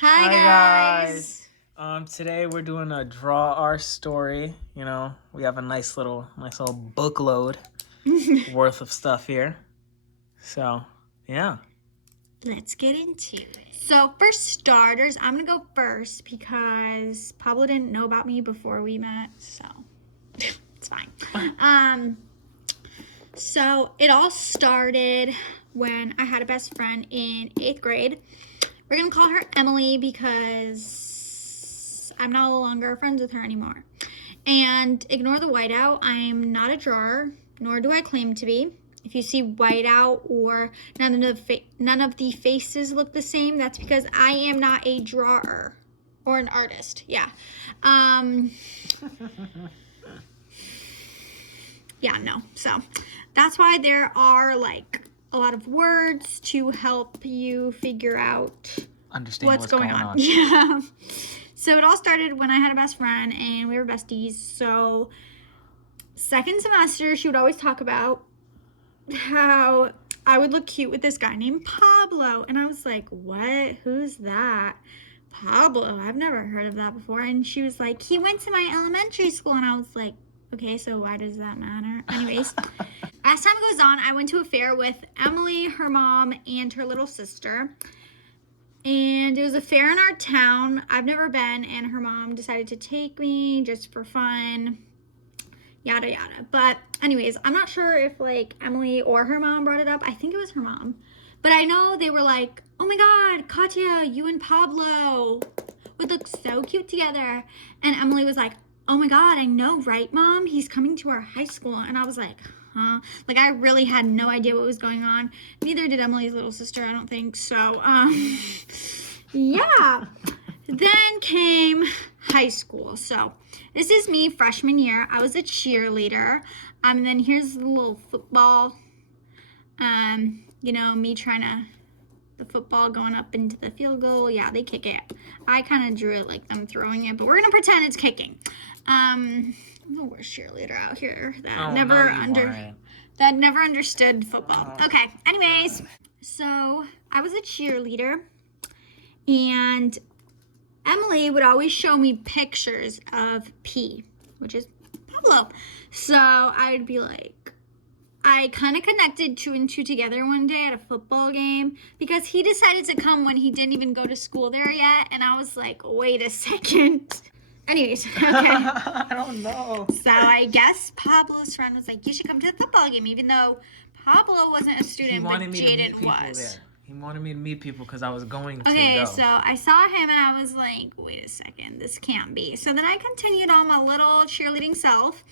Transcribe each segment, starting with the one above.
Hi Hi guys. Today we're doing a draw our story. We have a nice little bookload worth of stuff here. So, yeah. Let's get into it. So, for starters, I'm going to go first because Pablo didn't know about me before we met, so it's fine. So it all started when I had a best friend in 8th grade. We're going to call her Emily because I'm no longer friends with her anymore. And ignore the whiteout. I'm not a drawer, nor do I claim to be. If you see whiteout or none of the faces look the same, that's because I am not a drawer or an artist. Yeah. Yeah, no. So that's why there are like a lot of words to help you figure out Understand what's going on. on. Yeah. So it all started when I had a best friend and we were besties. So second semester, she would always talk about how I would look cute with this guy named Pablo. And I was like, what? Who's that? Pablo, I've never heard of that before. And she was like, he went to my elementary school. And I was like, okay, so why does that matter? Anyways, as time goes on, I went to a fair with Emily, her mom, and her little sister. And it was a fair in our town. I've never been, and her mom decided to take me just for fun. Yada yada. But anyways, I'm not sure if like Emily or her mom brought it up. I think it was her mom. But I know they were like, oh my god, Katya, you and Pablo would look so cute together. And Emily was like, oh my god, I know, right, Mom? He's coming to our high school. And I was like, huh? Like, I really had no idea what was going on. Neither did Emily's little sister, I don't think. So, yeah. Then came high school. So this is me freshman year. I was a cheerleader. And then here's the little football. Me trying to the football going up into the field goal. Yeah, they kick it. I kind of drew it like them throwing it, but we're gonna pretend it's kicking. I'm the worst cheerleader out here that never understood football. Okay. Anyways, so I was a cheerleader, and Emily would always show me pictures of P, which is Pablo. So I'd be like, I kind of connected 2 and 2 together one day at a football game because he decided to come when he didn't even go to school there yet. And I was like, wait a second. Anyways, okay. I don't know. So I guess Pablo's friend was like, you should come to the football game, even though Pablo wasn't a student, but Jaden was. He wanted me to meet people because I was going to Okay, go. so I saw him and I was like, wait a second, this can't be. So then I continued on my little cheerleading self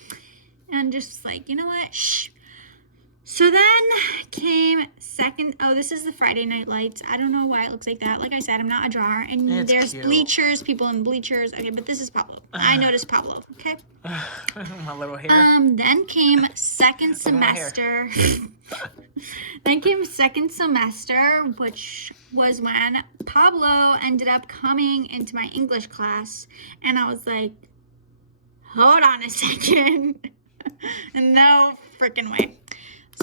and just like, you know what, shh. So then came second. Oh, this is the Friday Night Lights. I don't know why it looks like that. Like I said, I'm not a drawer. And It's there's cute. Bleachers, people in bleachers. Okay, but this is Pablo. I noticed Pablo. Okay. My little hair. Then came second semester. Then came second semester, which was when Pablo ended up coming into my English class, and I was like, hold on a second. No freaking way.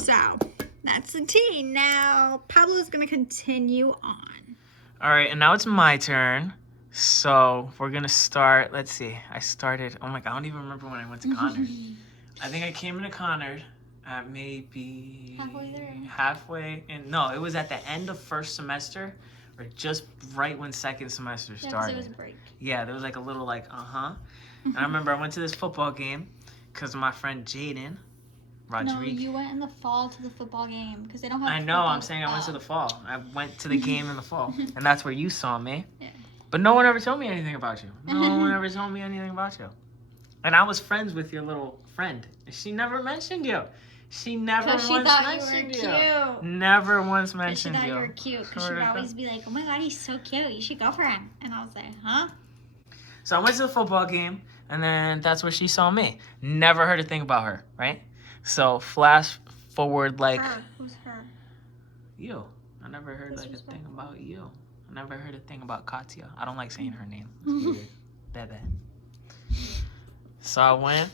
So that's the tea. Now Pablo's gonna continue on. All right, and now it's my turn. So we're gonna start. Let's see. I started. Oh my god, I don't even remember when I went to Conard. I think I came into Conard at maybe halfway in. No, it was at the end of first semester, or just right when second semester started. Yeah, 'cause it was a break. Yeah, there was like a little like And I remember I went to this football game because of my friend Jaden. No, you went in the fall to the football game because they don't have. I know. I'm saying I went to the fall. I went to the game in the fall, and that's where you saw me. Yeah. But no one ever told me anything about you. No one ever told me anything about you. And I was friends with your little friend. She never mentioned you. She never once mentioned you. Cute. Never once mentioned you. She thought you were cute. Because she would always be like, "Oh my god, he's so cute. You should go for him." And I was like, "Huh?" So I went to the football game, and then that's where she saw me. Never heard a thing about her, right? So flash forward like. Her. Who's her? You. I never heard like a thing about you. I never heard a thing about Katya. I don't like saying her name. It's weird. Bebe. So I went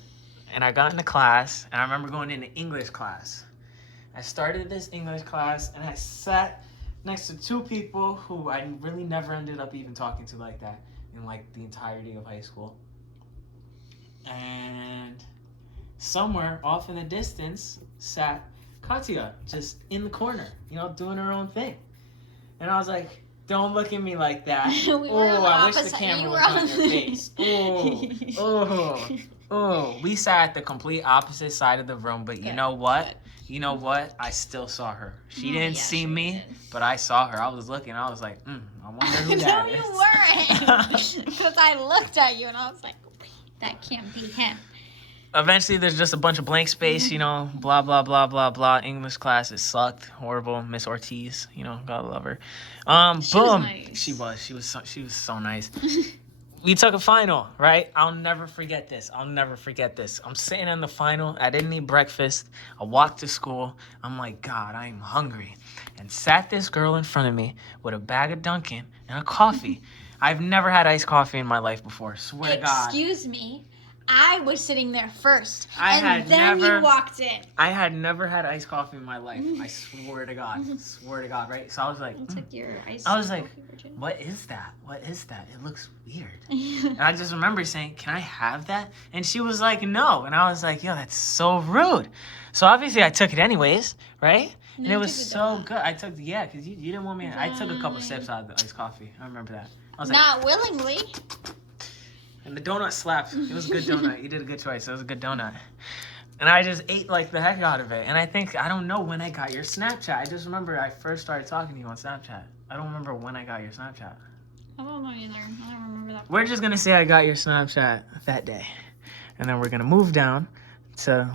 and I got into class, and I remember going into English class. I started this English class and I sat next to two people who I really never ended up even talking to like that in like the entirety of high school. And somewhere off in the distance sat Katya, just in the corner, you know, doing her own thing. And I was like, don't look at me like that. I wish the camera was on your face. We sat at the complete opposite side of the room, but you know what? You know what? I still saw her. She didn't see me, but I saw her. I was looking. I was like, I wonder who that is. No, you weren't. Because I looked at you and I was like, wait, that can't be him. Eventually, there's just a bunch of blank space, you know, blah, blah, blah, blah, blah. English class, it sucked. Horrible. Miss Ortiz, you know, gotta love her. Boom. Nice. She was so nice. We took a final, right? I'll never forget this. I'm sitting in the final. I didn't eat breakfast. I walked to school. I'm like, God, I'm hungry. And sat this girl in front of me with a bag of Dunkin' and a coffee. I've never had iced coffee in my life before. Swear to God. Excuse me. I was sitting there first. You You walked in. I had never had iced coffee in my life. I swear to God. Right? So I was like, what is that? It looks weird. And I just remember saying, can I have that? And she was like, no. And I was like, yo, that's so rude. So obviously I took it anyways, right? And it was so good. I took, because you didn't want me. I took a couple sips out of the iced coffee. I remember that. I was Not willingly. And the donut slapped. It was a good donut. You did a good choice. It was a good donut. And I just ate like the heck out of it. And I don't know when I got your Snapchat. I just remember I first started talking to you on Snapchat. I don't remember when I got your Snapchat. I don't know either. I don't remember that. We're just going to say I got your Snapchat that day. And then we're going to move down to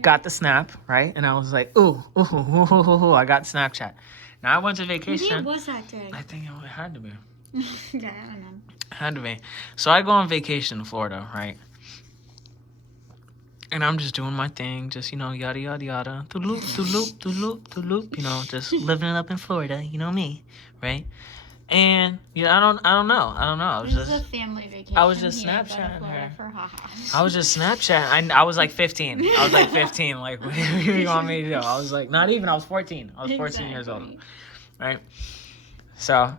got the snap, right? And I was like, ooh, I got Snapchat. Now I went to vacation. Maybe it was that day. I think it had to be. Yeah, I don't know. Had to be. So I go on vacation to Florida, right? And I'm just doing my thing, just, you know, yada, yada, yada. Do-loop, you know, just living it up in Florida, you know me, right? And, I don't know. I was This is a family vacation. I was just here, Snapchatting go to her. Florida for ha-ha. I was just Snapchatting. I was like 15. Like, what do you want me to do? I was like, not even, I was 14. I was 14 years old, right? So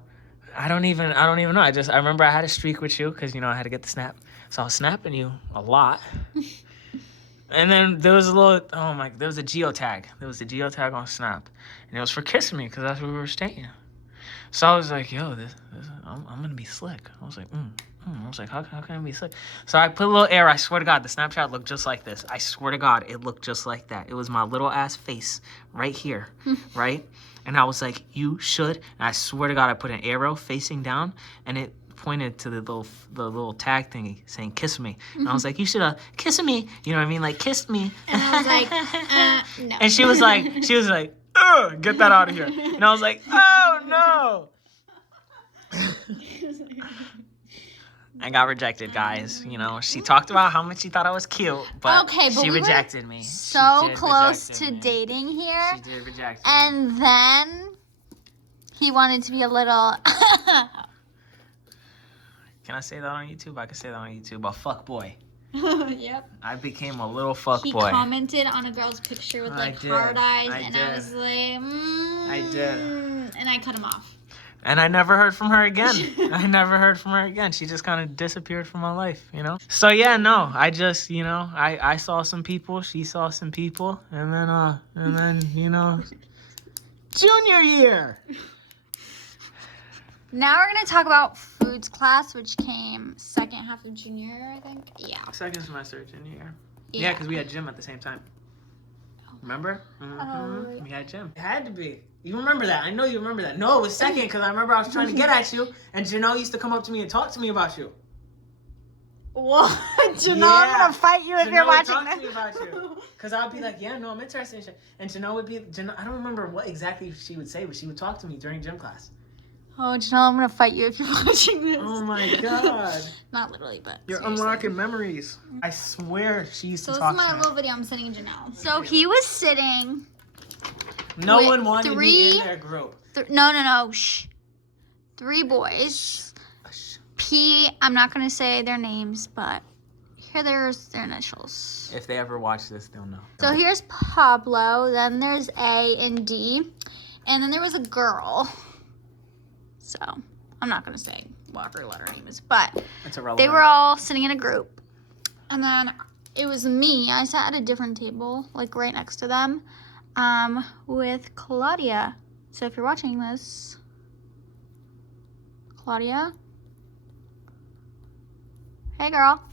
I don't even know. I remember I had a streak with you because, you know, I had to get the snap. So I was snapping you a lot. And then there was a geotag. There was a geotag on Snap. And it was for kissing me because that's where we were staying. So I was like, yo, I'm going to be slick. I was like, I was like, how can I be slick? So I put a little air. I swear to God, the Snapchat looked just like this. I swear to God, it looked just like that. It was my little ass face right here, right? And I was like, you should. And I swear to God, I put an arrow facing down, and it pointed to the little tag thingy saying, kiss me. And I was like, you should kiss me. You know what I mean? Like, kiss me. And I was like, no. And she was like, get that out of here. And I was like, oh, no. I got rejected, guys. You know, she talked about how much she thought I was cute, but she rejected me. So close to dating here. She did reject me. And then he wanted to be a little... Can I say that on YouTube? I can say that on YouTube. A fuck boy. Yep. I became a little fuck boy. He commented on a girl's picture with like hard eyes, I was like, I did. And I cut him off. And I never heard from her again. She just kind of disappeared from my life, you know? So, yeah, no. I just, you know, I saw some people. She saw some people. And then, you know, junior year. Now we're going to talk about foods class, which came second half of junior year, I think. Yeah. Second semester, junior year. Yeah, because we had gym at the same time. Remember? We had gym. It had to be. You remember that. I know you remember that. No, it was second because I remember I was trying to get at you, and Janelle used to come up to me and talk to me about you. What? Janelle, I'm going to fight you if you're watching this. Janelle would talk to me about you. Because I would be like, yeah, no, I'm interested in shit. And Janelle would be, I don't remember what exactly she would say, but she would talk to me during gym class. Oh, Janelle, I'm going to fight you if you're watching this. Oh, my God. Not literally, but you're seriously. unlocking memories. I swear she used to talk to me. So this is my little video I'm sending Janelle. So he was sitting... No one wanted me in their group. No. Shh. 3 boys. I'm not going to say their names, but there's their initials. If they ever watch this, they'll know. So here's Pablo. Then there's A and D. And then there was a girl. So I'm not going to say what her name is, but It's irrelevant. they were all sitting in a group. And then it was me. I sat at a different table, like right next to them, with Claudia. So if you're watching this, Claudia, hey girl.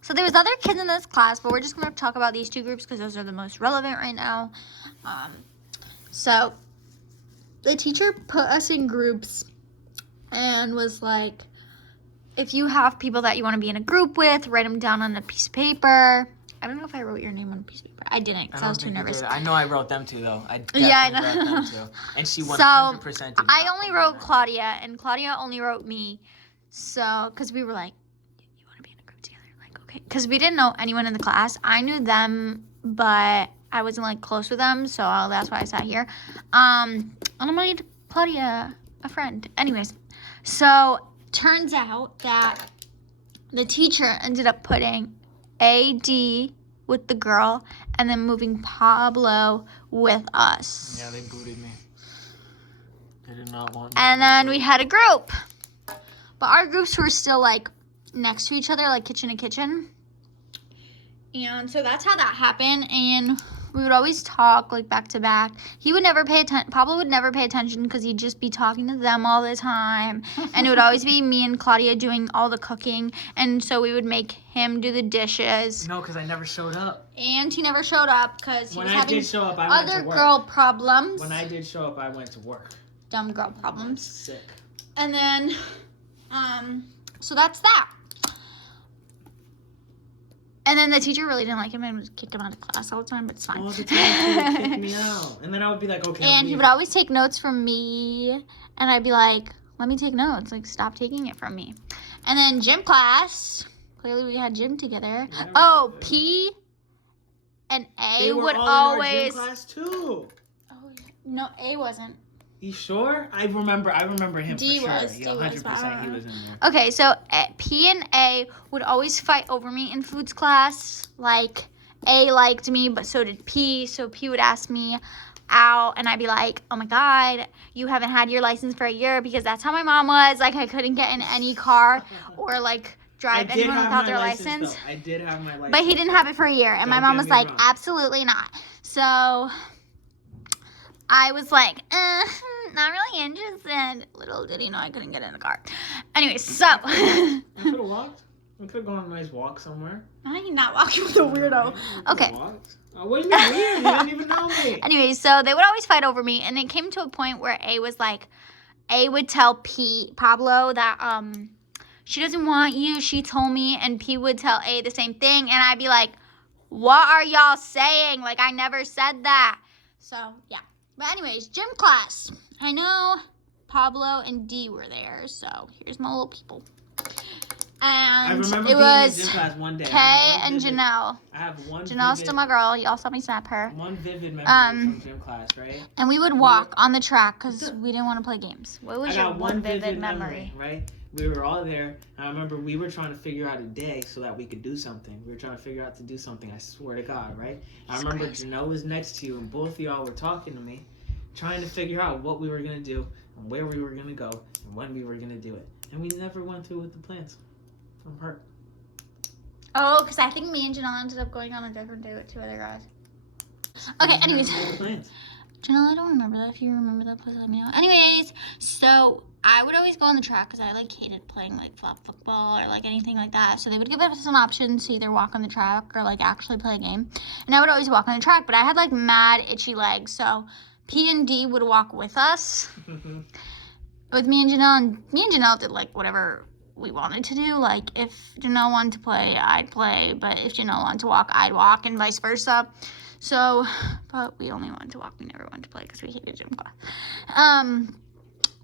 So there was other kids in this class, but we're just going to talk about these two groups because those are the most relevant right now. So the teacher put us in groups and was like, if you have people that you want to be in a group with, write them down on a piece of paper. I don't know if I wrote your name on a piece of paper. I didn't because I was too nervous. I know I wrote them too, though. I Yeah, I definitely know. wrote them too. And she 100% So did I not only put wrote them. Claudia, and Claudia only wrote me. So, because we were like, you want to be in a group together? Like, okay. Because we didn't know anyone in the class. I knew them, but I wasn't like close with them, so that's why I sat here. And I made Claudia a friend. Anyways, so turns out that the teacher ended up putting AD with the girl and then moving Pablo with us. Yeah, they booted me. They did not want me. And then we had a group. But our groups were still like next to each other, like kitchen to kitchen. And so that's how that happened. And we would always talk like back to back. He would never pay attention. Pablo would never pay attention because he'd just be talking to them all the time. And it would always be me and Claudia doing all the cooking. And so we would make him do the dishes. No, because I never showed up. And he never showed up because he When was I having did show up, I went other to work. girl problems. When I did show up, I went to work. Dumb girl I'm problems. sick. And then, so that's that. And then the teacher really didn't like him and would kick him out of class all the time, but it's fine. All the time he would kick me out. And then I would be like, okay, And he would always take notes from me, and I'd be like, let me take notes. Like, stop taking it from me. And then gym class. Clearly we had gym together. Yeah, Oh, we did. P and A They were would all in our always... gym class too. Oh, no, A wasn't. You sure? I remember him D for sure. was, Yeah, D was, 100% he was in there. Okay, so P and A would always fight over me in foods class. Like, A liked me, but so did P. So P would ask me out, and I'd be like, oh my God, you haven't had your license for a year, because that's how my mom was. Like, I couldn't get in any car or, like, drive I did anyone have without my their license. license. Though. I did have my license. But he didn't have it for a year, and my Don't mom get was me like, wrong. absolutely not. So I was like, not really interested. Little did he know I couldn't get in the car. Anyway, so I could have walked. We could have gone on a nice walk somewhere. I'm not walking with a weirdo. Okay. What do you mean weird? You didn't even know me. Anyway, so they would always fight over me, and it came to a point where A was like, A would tell Pablo that she doesn't want you, she told me, and P would tell A the same thing, and I'd be like, what are y'all saying? Like, I never said that. So yeah. But anyways, gym class. I know Pablo and D were there, so here's my little people. I And remember it being was in gym class one day. Kay and Janelle. I have one. Janelle's still my girl. Y'all saw me snap her. One vivid memory from gym class, right? And we would walk on the track because we didn't want to play games. What was I your got one vivid memory? right? We were all there. I remember we were trying to figure out a day so that we could do something. We were trying to figure out to do something. I swear to God, right? I remember Janelle was next to you, and both of y'all were talking to me, trying to figure out what we were gonna do, and where we were gonna go, and when we were gonna do it. And we never went through with the plans. From her. Oh, because I think me and Janelle ended up going on a different day with two other guys. Okay, anyways. Plans. Janelle, I don't remember that. If you remember that, please let me know. Anyways, so I would always go on the track because I, like, hated playing, like, flag football or, like, anything like that. So they would give us an option to either walk on the track or, like, actually play a game. And I would always walk on the track, but I had, like, mad itchy legs. So P and D would walk with us. With me and Janelle. And me and Janelle did, like, whatever we wanted to do. Like, if Janelle wanted to play, I'd play. But if Janelle wanted to walk, I'd walk, and vice versa. So, but we only wanted to walk. We never wanted to play because we hated gym class.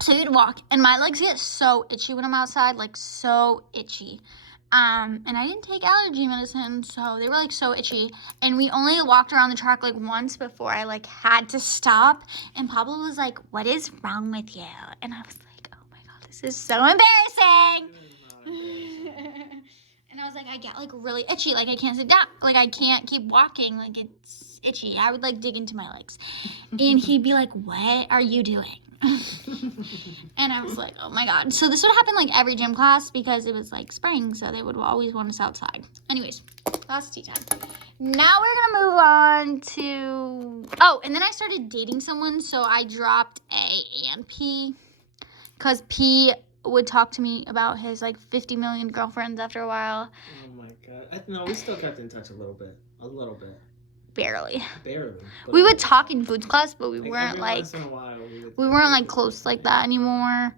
So you'd walk, and my legs get so itchy when I'm outside, like so itchy. And I didn't take allergy medicine, so they were like so itchy. And we only walked around the track like once before I like had to stop. And Pablo was like, "What is wrong with you?" And I was like, "Oh my God, this is so embarrassing." And I was like, I get like really itchy, like I can't sit down, like I can't keep walking, like it's was itchy. I would like dig into my legs. And he'd be like, what are you doing? And I was like, oh my God. So this would happen like every gym class because it was like spring. So they would always want us outside. Anyways, that's tea time. Now we're going to move on to, oh, and then I started dating someone. So I dropped A and P because P would talk to me about his like 50 million girlfriends after a while. Oh my God. No, we still kept in touch a little bit. Barely. Barely. We would talk in foods class, but we weren't every like, once in a while, we weren't like close like that anymore.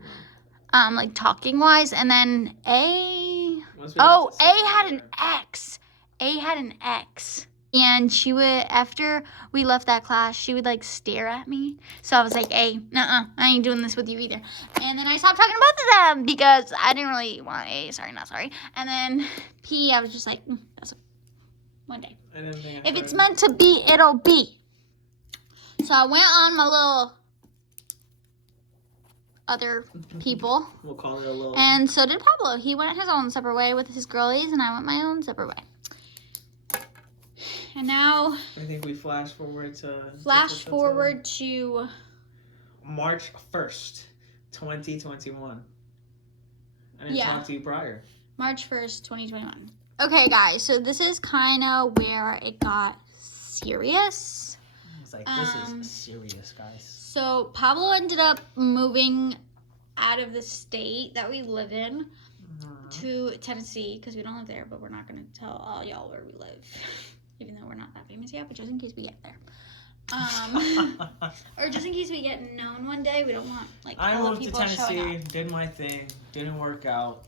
Like talking wise. And then A had an ex. A had an ex. And she would, after we left that class, she would like stare at me. So I was like, hey, nuh-uh, I ain't doing this with you either. And then I stopped talking to both of them because I didn't really want A. Sorry, not sorry. And then P, I was just like, that's one day. If it's meant to be, it'll be. So I went on my little other people. We'll call it a little. And so did Pablo. He went his own separate way with his girlies, and I went my own separate way. And now, I think we flash forward to March 1st, 2021. I didn't talk to you prior. March 1st, 2021. Okay, guys, so this is kind of where it got serious. It's like, this is serious, guys. So Pablo ended up moving out of the state that we live in to Tennessee, because we don't live there, but we're not going to tell all y'all where we live. Even though we're not that famous yet, but just in case we get there. Or just in case we get known one day, we don't want like all the people showing up. I moved to Tennessee, did my thing, didn't work out,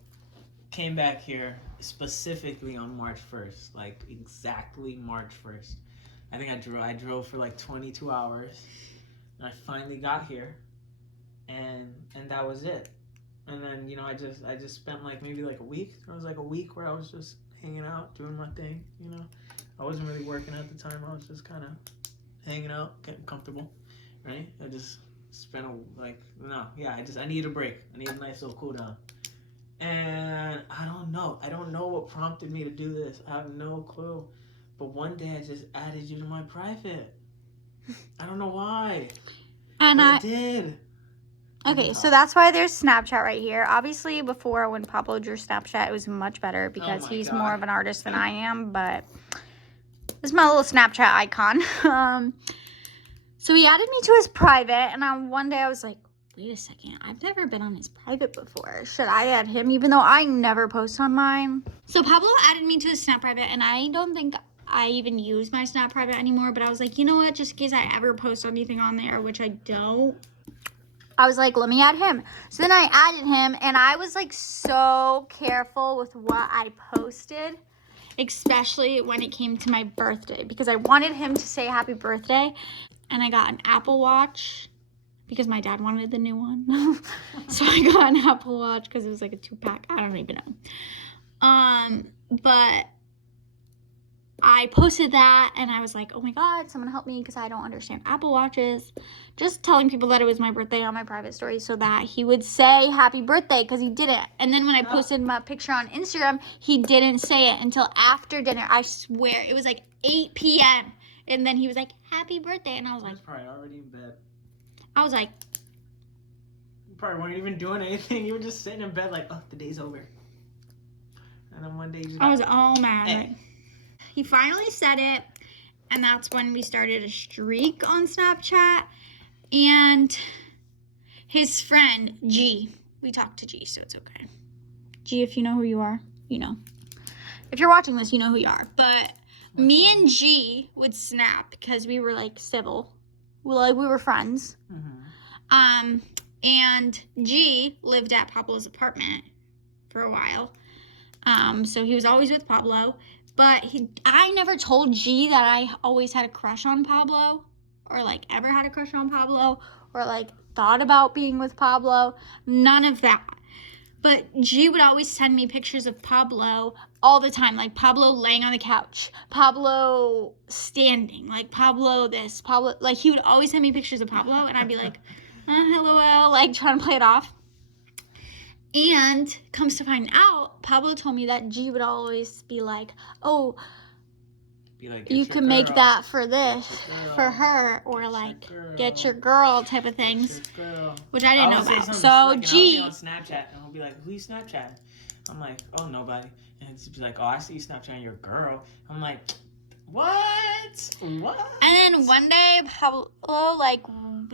came back here specifically on March 1st, like exactly March 1st. I think I drove for like 22 hours, and I finally got here, and that was it. And then, you know, I just spent like maybe like a week. It was like a week where I was just hanging out, doing my thing, you know. I wasn't really working at the time. I was just kind of hanging out, getting comfortable, right? I just spent I needed a break. I needed a nice little cool down. And I don't know what prompted me to do this. I have no clue. But one day I just added you to my private. I don't know why. And I did. Okay, so that's why there's Snapchat right here. Obviously, before when Pablo drew Snapchat, it was much better because he's more of an artist than I am, but this is my little Snapchat icon. So he added me to his private, and one day I was like, wait a second, I've never been on his private before. Should I add him, even though I never post on mine? So Pablo added me to his Snap private, and I don't think I even use my Snap private anymore, but I was like, you know what, just in case I ever post anything on there, which I don't, I was like, let me add him. So then I added him, and I was like so careful with what I posted, especially when it came to my birthday, because I wanted him to say happy birthday. And I got an Apple Watch because my dad wanted the new one. So I got an Apple Watch because it was like a 2-pack. I don't even know. But I posted that, and I was like, oh my God, someone help me because I don't understand Apple Watches. Just telling people that it was my birthday on my private story so that he would say happy birthday, because he didn't. And then when I posted my picture on Instagram, he didn't say it until after dinner. I swear, it was like 8 p.m. And then he was like, happy birthday. And I was like, probably already in bed. I was like, you probably weren't even doing anything. You were just sitting in bed like, oh, the day's over. And then one day you I was all mad. Hey. He finally said it, and that's when we started a streak on Snapchat. And his friend, G, we talked to G, so it's okay. G, if you know who you are, you know. If you're watching this, you know who you are. But me and G would snap because we were like civil. We were friends. Mm-hmm. And G lived at Pablo's apartment for a while. So he was always with Pablo. But I never told G that I always had a crush on Pablo, or like ever had a crush on Pablo, or like thought about being with Pablo. None of that. But G would always send me pictures of Pablo all the time. Like Pablo laying on the couch, Pablo standing, like Pablo this, Pablo, like he would always send me pictures of Pablo, and I'd be like, LOL, like trying to play it off. And comes to find out, Pablo told me that G would always be like, oh, Be like, you "Get your can make girl. that for this, Get your girl. for her, or Get your like girl. get your girl type of things, Get your girl." which I didn't know would say about. something So slick, and I'll be G, on Snapchat, and he'll be like, "Who you Snapchatting?" I'm like, "Oh, nobody." And he'd be like, "Oh, I see you Snapchatting your girl." I'm like, "What? What?" and then one day Pablo like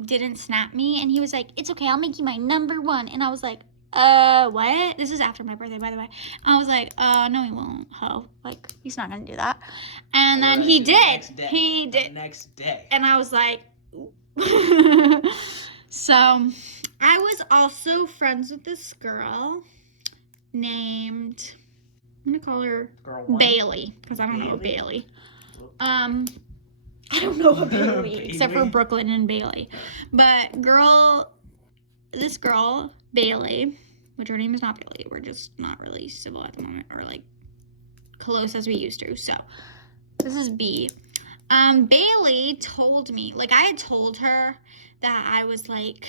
didn't snap me, and he was like, "It's okay, I'll make you my number one." And I was like, what? This is after my birthday, by the way. I was like, no, he won't, ho. Like, he's not gonna do that. And then he did. He did. The next day. And I was like, so I was also friends with this girl named, I'm gonna call her Bailey, because I don't know a Bailey. I don't know a Bailey, except for Brooklyn and Bailey. But this girl, Bailey, which her name is not Bailey, we're just not really civil at the moment, or like close as we used to. So this is B. Bailey told me, like I had told her that I was like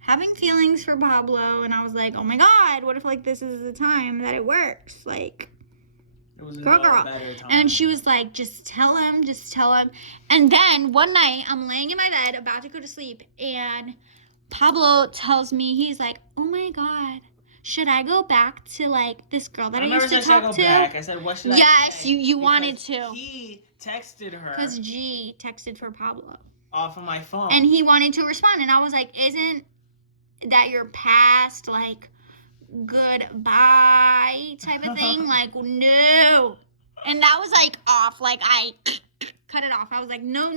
having feelings for Pablo, and I was like, oh my God, what if like this is the time that it works? Like, it was girl. And she was like, just tell him. And then one night I'm laying in my bed about to go to sleep, and Pablo tells me, he's like, oh my God, should I go back to like this girl that I used to talk to? I said, what should I say? Yes, you wanted to. He texted her. Because G texted for Pablo. Off of my phone. And he wanted to respond. And I was like, isn't that your past, like, goodbye type of thing? Like, no. And that was like off. Like, I cut it off. I was like, no.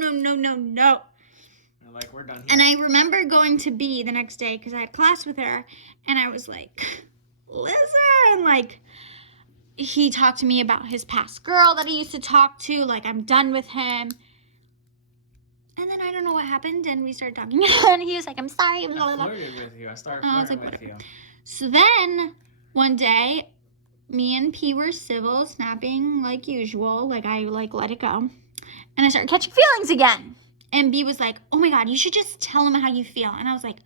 Like, we're done here. And I remember going to B the next day because I had class with her, and I was like, listen, like, he talked to me about his past girl that he used to talk to, like, I'm done with him. And then I don't know what happened, and we started talking, and he was like, I'm sorry. I flirted with you. I started flirting with you. So then, one day, me and P were civil, snapping like usual, like I like let it go, and I started catching feelings again. And B was like, oh my God, you should just tell him how you feel. And I was like,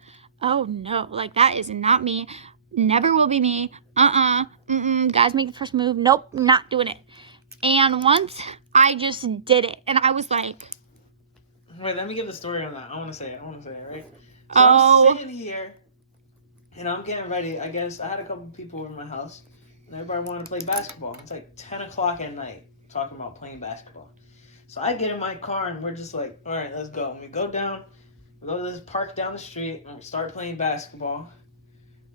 oh no, like that is not me. Never will be me. Guys make the first move. Nope, not doing it. And once I just did it. And I was like. Wait, let me give the story on that. I want to say it, right? So I'm sitting here, and I'm getting ready. I guess I had a couple people over my house, and everybody wanted to play basketball. It's like 10 o'clock at night, talking about playing basketball. So I get in my car, and we're just like, all right, let's go. And we go to this park down the street, and we start playing basketball.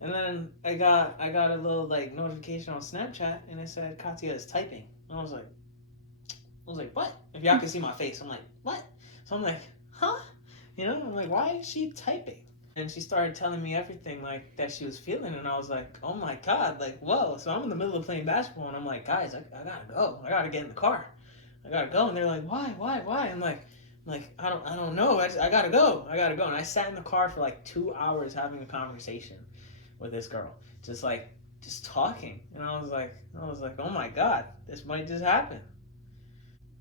And then I got a little like notification on Snapchat, and it said Katya is typing. And I was like, what? If y'all can see my face, I'm like, what? So I'm like, huh? You know, I'm like, why is she typing? And she started telling me everything like that she was feeling, and I was like, oh my God, like, whoa. So I'm in the middle of playing basketball, and I'm like, guys, I gotta go. I gotta get in the car. I gotta go. And they're like, why? I'm like, I don't know. I gotta go. And I sat in the car for like 2 hours having a conversation with this girl, just talking. And I was like, oh my God, this might just happen.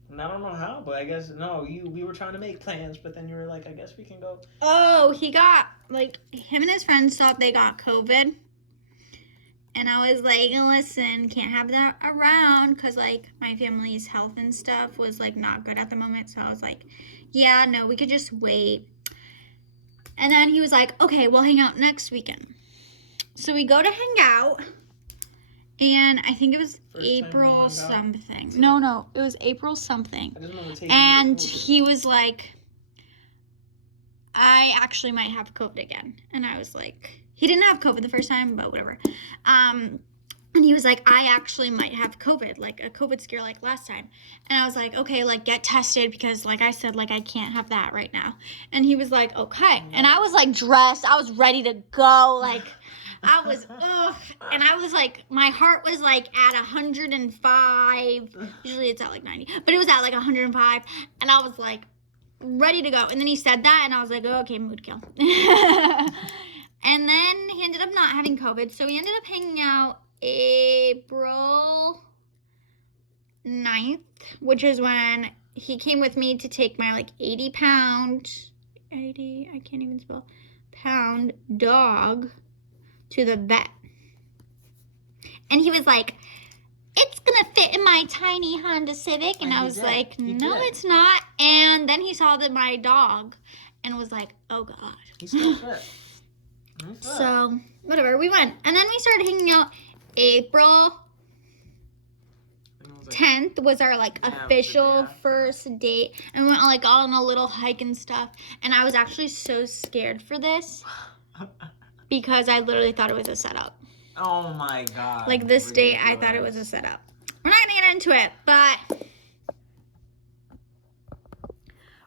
And I don't know how, but I guess we were trying to make plans, but then you were like, I guess we can go. Oh, he got like him and his friends thought they got COVID. And I was like, listen, can't have that around because, like, my family's health and stuff was, like, not good at the moment. So I was like, yeah, no, we could just wait. And then he was like, okay, we'll hang out next weekend. So we go to hang out. And I think it was April something. No, it was April something. And he was like, I actually might have COVID again. And I was like... He didn't have COVID the first time, but whatever. And he was like, I actually might have COVID, like a COVID scare like last time. And I was like, okay, like get tested because like I said, like I can't have that right now. And he was like, okay. And I was like dressed. I was ready to go. Like I was, and I was like, my heart was like at 105. Usually it's at like 90, but it was at like 105. And I was like ready to go. And then he said that and I was like, oh, okay, mood kill. And then he ended up not having COVID. So we ended up hanging out April 9th, which is when he came with me to take my like 80-pound dog to the vet. And he was like, it's gonna fit fit in my tiny Honda Civic. And And I he was did. like, He no, did. it's not. And then he saw that my dog and was like, oh God. He's still fit. He's fit. So, whatever, we went. And then we started hanging out April 10th was our like Yeah, it was the official day after. first date, and we went like on a little hike and stuff. And I was actually so scared for this because I literally thought it was a setup. Oh my God. Like this date, I thought it was a setup. We're not gonna get into it, but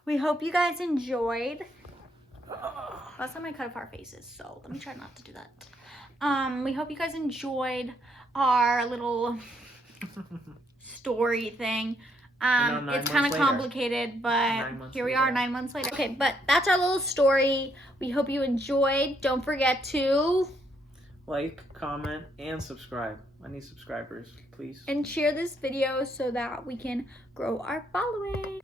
we hope you guys enjoyed. Last time I cut off our faces, so let me try not to do that. We hope you guys enjoyed our little story thing. know, 9 It's kind of months later. complicated, but 9 months here we are later. 9 months later. Okay, but that's our little story. We hope you enjoyed. Don't forget to Like, comment, and subscribe. I need subscribers, please. and share this video so that we can grow our following.